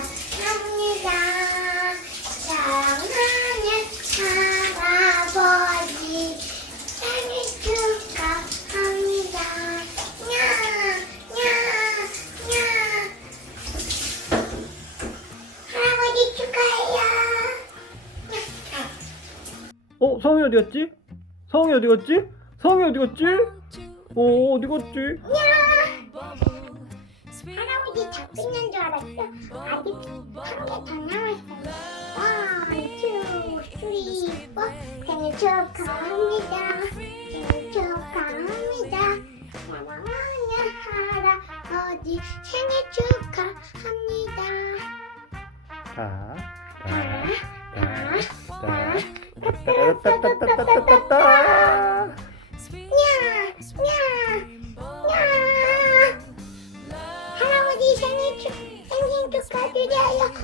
축하합니다. 사랑하는 할아버지 생일 축하합니다. 냐, 냐, 냐. 할아버지 축하해요. 냐, 아. 어 성이 어디 갔지? 성이 어디 갔지? 성이 어디 갔지? 어 어디 갔지? 할아버지 다 끝난 줄 알았어. 아직 한개 더 남았어요. 원, 투, 쓰리, 포. 생일 축하합니다. 생일 축하합니다. 사랑하는 할아버지 생일 축하합니다. 자, 아, 자, 자, 따따따따따따따따따. 냐, 냐. Iya.